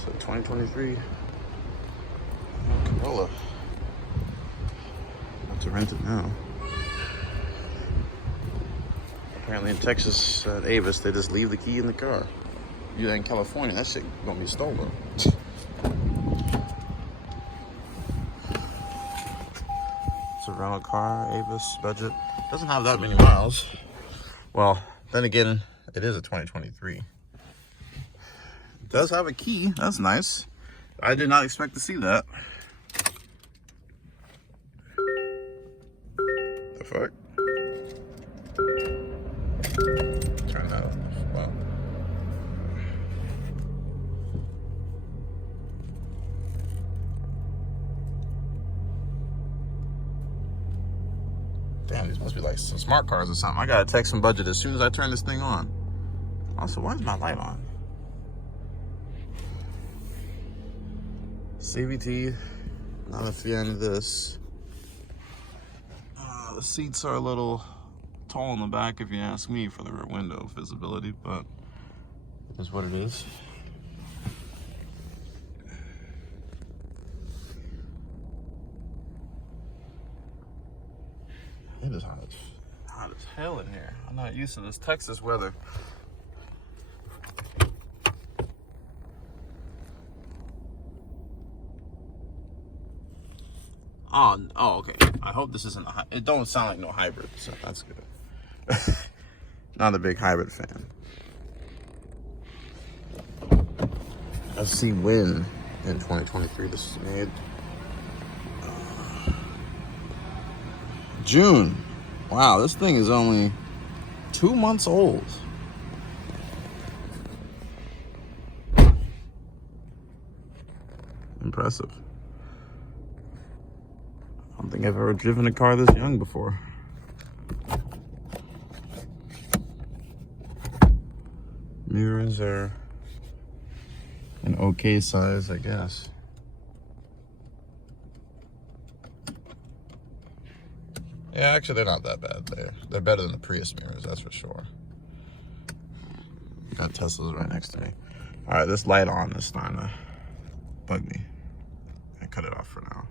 It's a 2023 Corolla. I have to rent it now. Apparently in Texas at Avis, they just leave the key in the car. You in California, that shit gonna be stolen. It's a rental car, Avis budget. Doesn't have that many miles. Well, then again, it is a 2023. It does have a key, that's nice. I did not expect to see that. The fuck? Turn that on. Wow. Damn, these must be like some smart cars or something. I gotta text some budget as soon as I turn this thing on. Also, why is my light on? CVT, not a fan of this. The seats are a little tall in the back, if you ask me, for the rear window visibility, but it is what it is. It is hot as hell in here. I'm not used to this Texas weather. Oh, okay. I hope this isn't it don't sound like no hybrid, so that's good. Not a big hybrid fan. I've seen wind in 2023. This is made June. Wow, this thing is only 2 months old. Impressive. I don't think I've ever driven a car this young before. Mirrors are an okay size, I guess. Yeah, actually, they're not that bad. They're better than the Prius mirrors, that's for sure. Got Teslas right next to me. All right, this light on is starting to bug me. I cut it off for now.